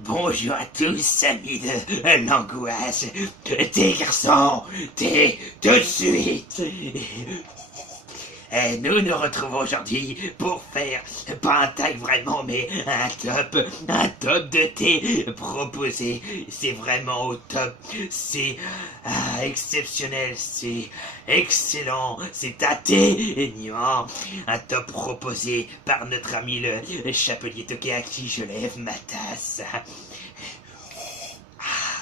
Bonjour à tous, amis de l'angoisse. T'es garçons, t'es tout de suite. Et nous nous retrouvons aujourd'hui pour faire, pas un tag vraiment, mais un top de thé proposé. C'est vraiment au top, c'est exceptionnel, c'est excellent, c'est atteignant. Un top proposé par notre ami le chapelier Tokyo à qui je lève ma tasse.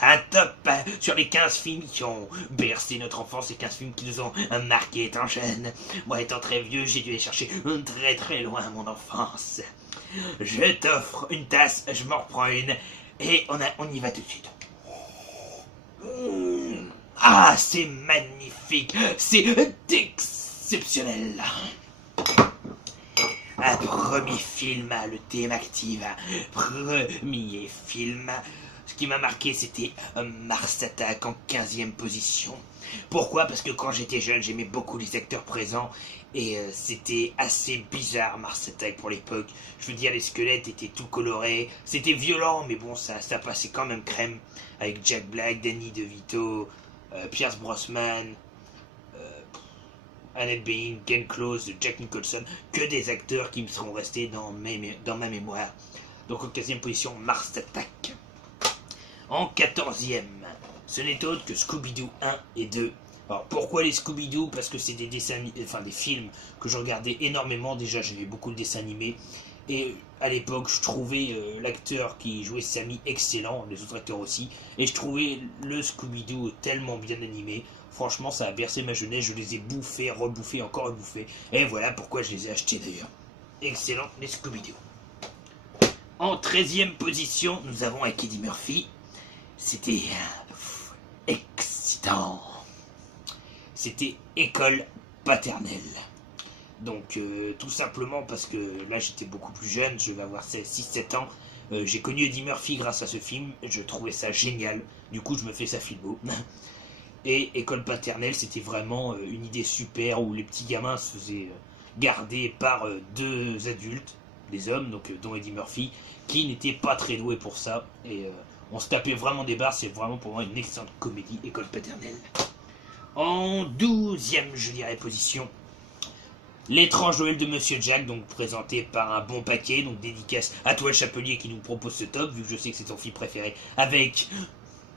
Un top sur les 15 films qui ont bercé notre enfance, les 15 films qui nous ont marqué étant jeunes. Moi étant très vieux, j'ai dû aller chercher très très loin mon enfance. Je t'offre une tasse, je m'en reprends une, et on y va tout de suite. Ah, c'est magnifique, c'est exceptionnel. Un premier film, le thème active, premier film. Ce qui m'a marqué, c'était Mars Attack en 15e position. Pourquoi? Parce que quand j'étais jeune, j'aimais beaucoup les acteurs présents et c'était assez bizarre Mars Attack pour l'époque. Je veux dire, les squelettes étaient tout colorés, c'était violent, mais bon, ça passait quand même crème avec Jack Black, Danny DeVito, Pierce Brosnan, Annette Bening, Glenn Close, Jack Nicholson, que des acteurs qui me seront restés dans ma mémoire. Donc en 15e position, Mars Attack. En 14e, ce n'est autre que Scooby-Doo 1 et 2. Alors pourquoi les Scooby-Doo? Parce que c'est des des films que je regardais énormément. Déjà j'aimais beaucoup le dessin animé. Et à l'époque je trouvais l'acteur qui jouait Sammy excellent, les autres acteurs aussi. Et je trouvais le Scooby-Doo tellement bien animé. Franchement ça a bercé ma jeunesse, je les ai bouffés, rebouffés, encore rebouffés. Et voilà pourquoi je les ai achetés d'ailleurs. Excellent les Scooby-Doo. En 13e position, nous avons Eddie Murphy. C'était excitant. C'était École paternelle. Donc tout simplement parce que là j'étais beaucoup plus jeune, je vais avoir 6-7 ans. J'ai connu Eddie Murphy grâce à ce film, je trouvais ça génial. Du coup je me fais sa filmo. Et École paternelle, c'était vraiment une idée super où les petits gamins se faisaient garder par deux adultes, des hommes, donc dont Eddie Murphy, qui n'étaient pas très doués pour ça. Et on se tapait vraiment des barres, c'est vraiment pour moi une excellente comédie, École paternelle. En 12e, je dirais, position, L'étrange Noël de Monsieur Jack, donc présenté par un bon paquet, donc dédicace à toi le chapelier qui nous propose ce top, vu que je sais que c'est ton film préféré, avec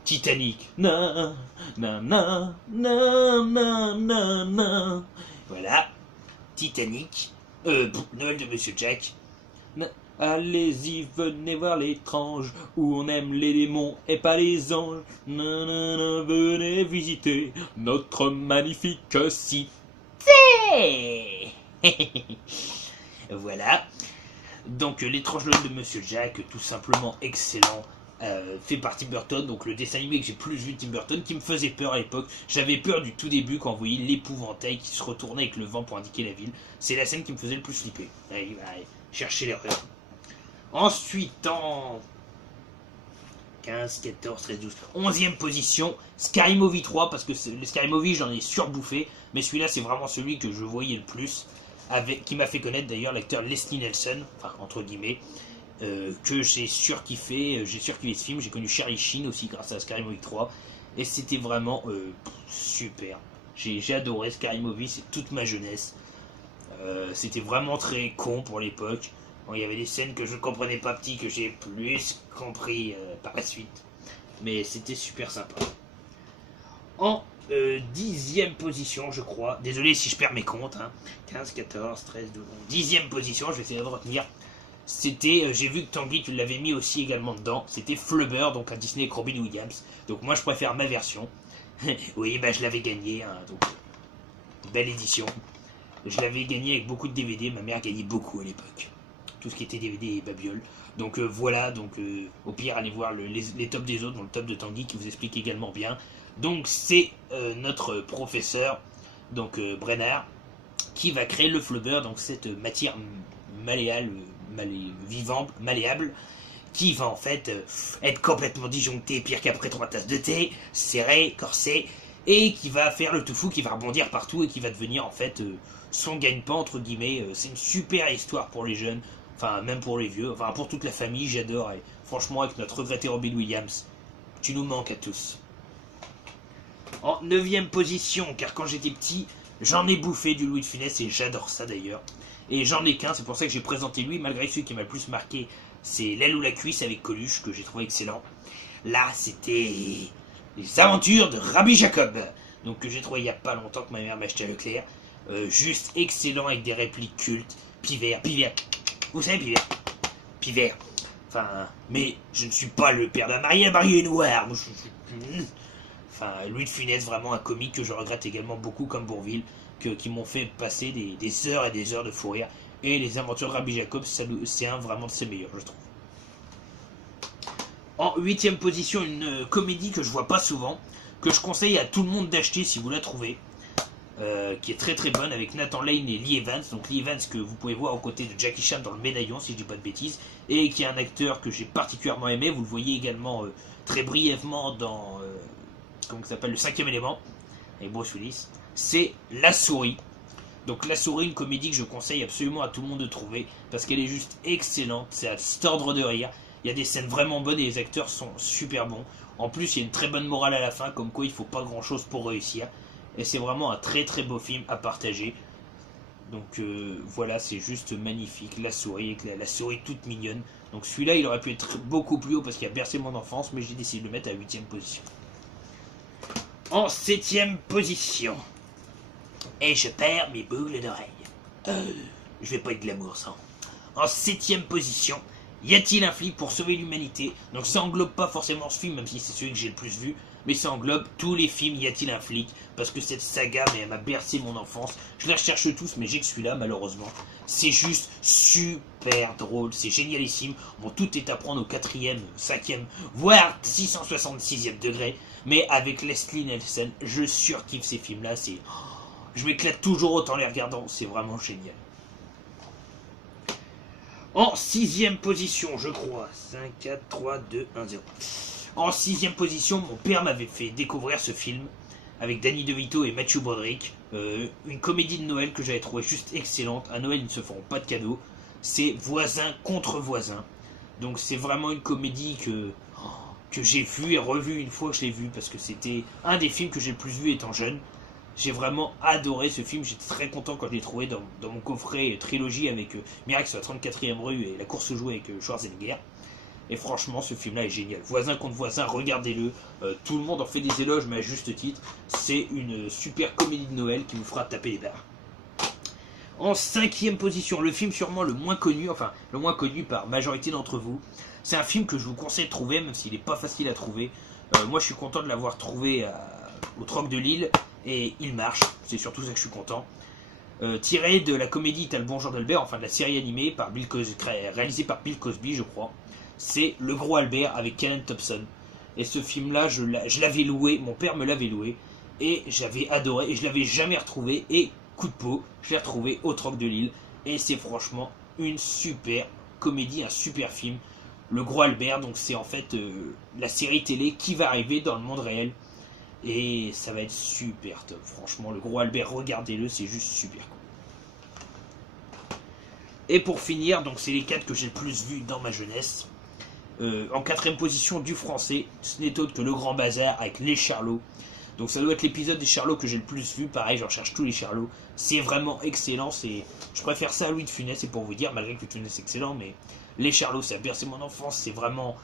Titanic. Na, na, na, na, na, na, na. Voilà, Titanic, Noël de Monsieur Jack. Allez-y, venez voir l'étrange, où on aime les démons et pas les anges. Nanana, venez visiter notre magnifique cité. Voilà. Donc l'étrange Noël de Monsieur Jack, tout simplement excellent. Fait par Tim Burton, donc le dessin animé que j'ai plus vu de Tim Burton, qui me faisait peur à l'époque. J'avais peur du tout début quand on voyait l'épouvantail qui se retournait avec le vent pour indiquer la ville. C'est la scène qui me faisait le plus flipper. Allez, chercher l'erreur. Ensuite, en 15, 14, 13, 12, 11e position, Scary Movie 3, parce que le Scary Movie, j'en ai surbouffé, mais celui-là, c'est vraiment celui que je voyais le plus, qui m'a fait connaître d'ailleurs l'acteur Leslie Nielsen, enfin, entre guillemets, que j'ai surkiffé ce film. J'ai connu Charlie Sheen aussi grâce à Scary Movie 3, et c'était vraiment super. J'ai adoré Scary Movie, c'est toute ma jeunesse. C'était vraiment très con pour l'époque. Bon, il y avait des scènes que je ne comprenais pas petit, que j'ai plus compris par la suite. Mais c'était super sympa. En 10e position, je crois. Désolé si je perds mes comptes. 15, 14, 13, 12, 10e position, je vais essayer de retenir. C'était, j'ai vu que Tanguy, tu l'avais mis aussi également dedans. C'était Flubber, donc un Disney avec Robin Williams. Donc moi, je préfère ma version. Oui, bah je l'avais gagné. Donc, belle édition. Je l'avais gagné avec beaucoup de DVD. Ma mère gagnait beaucoup à l'époque. Tout ce qui était DVD et babiole. Donc voilà, donc au pire allez voir les tops des autres, dans le top de Tanguy qui vous explique également bien. Donc c'est notre professeur, donc Brenner, qui va créer le Flubber, donc cette matière malléable, qui va en fait être complètement disjonctée, pire qu'après 3 tasses de thé, serré, corsé, et qui va faire le tout fou, qui va rebondir partout et qui va devenir en fait son gagne-pain entre guillemets. C'est une super histoire pour les jeunes, enfin même pour les vieux, enfin pour toute la famille, j'adore. Et franchement, avec notre regretté Robin Williams, tu nous manques à tous. En 9ème position, car quand j'étais petit, j'en ai bouffé du Louis de Funès et j'adore ça d'ailleurs. Et j'en ai qu'un, c'est pour ça que j'ai présenté lui, malgré celui qui m'a le plus marqué, c'est L'aile ou la cuisse avec Coluche, que j'ai trouvé excellent. Là, c'était les aventures de Rabbi Jacob, donc que j'ai trouvé il n'y a pas longtemps que ma mère m'a acheté à Leclerc. Juste excellent avec des répliques cultes. Pivert, vous savez Pivert. Enfin, mais je ne suis pas le père d'un marié, marié noir. Enfin, Louis de Funès, vraiment un comique que je regrette également beaucoup comme Bourvil, qui m'ont fait passer des heures et des heures de fou rire. Et les aventures de Rabbi Jacob, c'est un vraiment de ses meilleurs, je trouve. En 8ème position, une comédie que je vois pas souvent, que je conseille à tout le monde d'acheter si vous la trouvez, qui est très très bonne, avec Nathan Lane et Lee Evans. Donc Lee Evans que vous pouvez voir aux côtés de Jackie Chan dans Le Médaillon, si je dis pas de bêtises, et qui est un acteur que j'ai particulièrement aimé. Vous le voyez également très brièvement dans comment ça s'appelle, Le 5e élément, avec Bruce Willis. C'est La Souris. Donc La Souris, une comédie que je conseille absolument à tout le monde de trouver, parce qu'elle est juste excellente, c'est à s'tordre de rire. Il y a des scènes vraiment bonnes et les acteurs sont super bons. En plus, il y a une très bonne morale à la fin, comme quoi il faut pas grand chose pour réussir. Et c'est vraiment un très très beau film à partager. Donc voilà, c'est juste magnifique. La souris, la souris toute mignonne. Donc celui-là, il aurait pu être beaucoup plus haut parce qu'il a bercé mon enfance, mais j'ai décidé de le mettre à 8ème position. En 7ème position. Et je perds mes boucles d'oreilles. Je vais pas être glamour sans. En 7ème position, y a-t-il un flic pour sauver l'humanité? Donc ça englobe pas forcément ce film, même si c'est celui que j'ai le plus vu, mais ça englobe tous les films Y a-t-il un flic? Parce que cette saga, mais elle m'a bercé mon enfance. Je les recherche tous, mais j'ai que celui-là, malheureusement. C'est juste super drôle, c'est génialissime. Bon, tout est à prendre au 4e, 5e, voire 666e degré. Mais avec Leslie Nielsen, je surkiffe ces films-là. Je m'éclate toujours autant les regardant, c'est vraiment génial. En 6ème position, je crois. 5, 4, 3, 2, 1, 0. En 6ème position, mon père m'avait fait découvrir ce film avec Danny DeVito et Matthew Broderick. Une comédie de Noël que j'avais trouvé juste excellente. À Noël, ils ne se feront pas de cadeaux. C'est voisin contre voisin. Donc c'est vraiment une comédie que j'ai vue et revue une fois que je l'ai vue, parce que c'était un des films que j'ai le plus vu étant jeune. J'ai vraiment adoré ce film, j'étais très content quand je l'ai trouvé dans mon coffret trilogie avec Miracle sur la 34e rue et La course aux jouets avec Schwarzenegger. Et franchement, ce film-là est génial. Voisin contre voisin, regardez-le. Tout le monde en fait des éloges, mais à juste titre. C'est une super comédie de Noël qui vous fera taper les barres. En 5ème position, le film sûrement le moins connu, enfin le moins connu par majorité d'entre vous. C'est un film que je vous conseille de trouver, même s'il n'est pas facile à trouver. Moi, je suis content de l'avoir trouvé au Troc de Lille. Et il marche, c'est surtout ça que je suis content. Tiré de la comédie T'as le bonjour d'Albert, enfin de la série animée par réalisée par Bill Cosby, je crois. C'est Le Gros Albert avec Kenan Thompson. Et ce film-là, je l'avais loué, mon père me l'avait loué, et j'avais adoré, et je l'avais jamais retrouvé, et coup de peau, je l'ai retrouvé au Troc de Lille, et c'est franchement une super comédie, un super film. Le Gros Albert, donc c'est en fait la série télé qui va arriver dans le monde réel. Et ça va être super top, franchement. Le Gros Albert, regardez-le, c'est juste super cool. Et pour finir, donc c'est les 4 que j'ai le plus vus dans ma jeunesse. En 4ème position du français, ce n'est autre que Le Grand Bazar avec Les Charlots. Donc ça doit être l'épisode des Charlots que j'ai le plus vu. Pareil, je recherche tous les Charlots. C'est vraiment excellent. Je préfère ça à Louis de Funès, c'est pour vous dire, malgré que Louis de Funès est excellent. Mais Les Charlots, ça a bercé mon enfance. C'est vraiment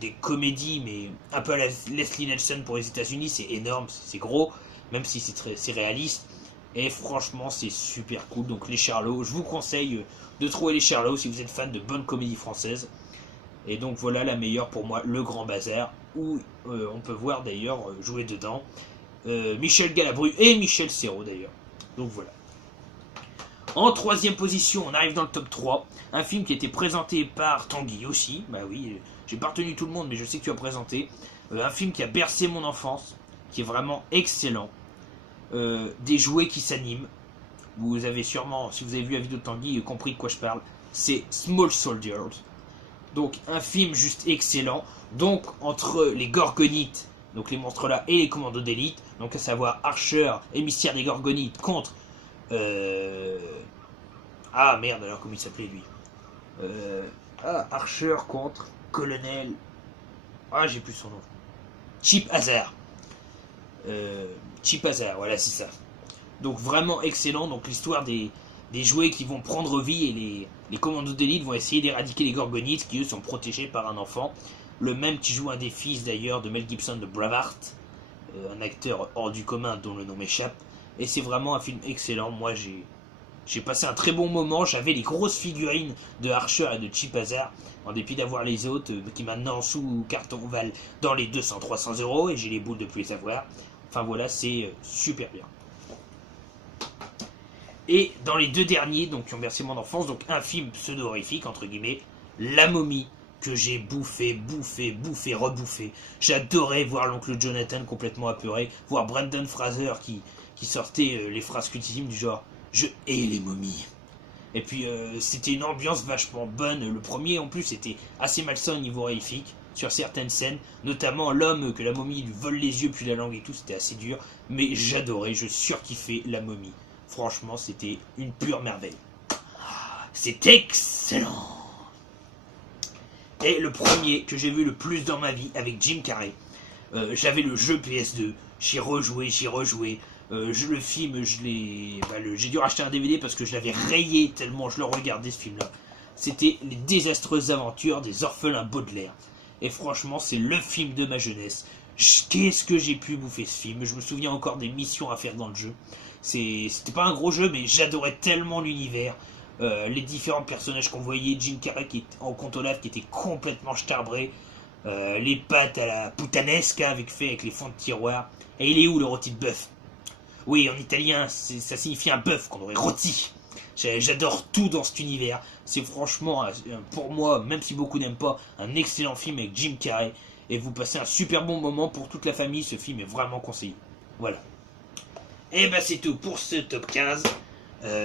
des comédies, mais un peu à la Leslie Nielsen pour les États-Unis. C'est énorme, c'est gros, même si c'est réaliste. Et franchement, c'est super cool. Donc Les Charlots, je vous conseille de trouver Les Charlots si vous êtes fan de bonnes comédies françaises. Et donc voilà la meilleure pour moi, Le Grand Bazar, où on peut voir d'ailleurs jouer dedans Michel Galabru et Michel Serrault d'ailleurs. Donc voilà. En 3ème position, on arrive dans le top 3. Un film qui a été présenté par Tanguy aussi. Bah oui, j'ai pas retenu tout le monde, mais je sais que tu as présenté. Un film qui a bercé mon enfance, qui est vraiment excellent. Des jouets qui s'animent. Vous avez sûrement, si vous avez vu la vidéo de Tanguy, compris de quoi je parle. C'est Small Soldiers. Donc un film juste excellent. Donc entre les Gorgonites donc les monstres là et les commandos d'élite, donc à savoir Archer et Mystère des Gorgonites contre ah merde, alors comment il s'appelait lui, Archer contre Colonel, ah j'ai plus son nom, Chip Hazard, Chip Hazard, voilà c'est ça. Donc vraiment excellent, donc l'histoire des jouets qui vont prendre vie et les commandos d'élite vont essayer d'éradiquer les Gorgonites qui eux sont protégés par un enfant, le même qui joue un des fils d'ailleurs de Mel Gibson de Braveheart, un acteur hors du commun dont le nom m'échappe, et c'est vraiment un film excellent. Moi j'ai passé un très bon moment, j'avais les grosses figurines de Archer et de Chip Hazard, en dépit d'avoir les autres qui maintenant sous carton valent dans les 200-300 euros, et j'ai les boules de plus les avoir. Enfin voilà, c'est super bien. Et dans les deux derniers, donc qui ont bercé mon enfance, donc un film pseudo-horrifique, entre guillemets, La Momie, que j'ai bouffé, rebouffé. J'adorais voir l'oncle Jonathan complètement apeuré, voir Brendan Fraser qui sortait les phrases cultissimes du genre « Je hais les momies ». Et puis c'était une ambiance vachement bonne. Le premier en plus était assez malsain au niveau horrifique sur certaines scènes, notamment l'homme que la momie lui vole les yeux puis la langue et tout, c'était assez dur, mais j'adorais, je surkiffais La Momie. Franchement, c'était une pure merveille. C'est excellent. Et le premier que j'ai vu le plus dans ma vie avec Jim Carrey, j'avais le jeu PS2, j'y rejoué. Le film, j'ai dû racheter un DVD parce que je l'avais rayé tellement je le regardais ce film-là. C'était Les désastreuses aventures des orphelins Baudelaire. Et franchement, c'est le film de ma jeunesse. Qu'est-ce que j'ai pu bouffer ce film. Je me souviens encore des missions à faire dans le jeu. C'était pas un gros jeu, mais j'adorais tellement l'univers. Les différents personnages qu'on voyait, Jim Carrey qui est en compte Olaf qui était complètement starbré, les pâtes à la puttanesca avec les fonds de tiroir. Et il est où le rôti de bœuf? Oui, en italien, ça signifie un bœuf qu'on aurait rôti. J'adore tout dans cet univers. C'est franchement, pour moi, même si beaucoup n'aiment pas, un excellent film avec Jim Carrey. Et vous passez un super bon moment pour toute la famille. Ce film est vraiment conseillé. Voilà. Et bah c'est tout pour ce top 15.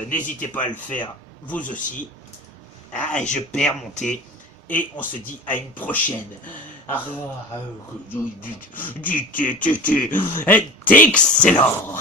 N'hésitez pas à le faire vous aussi. Ah, et je perds mon thé. Et on se dit à une prochaine. Du thé. Excellent.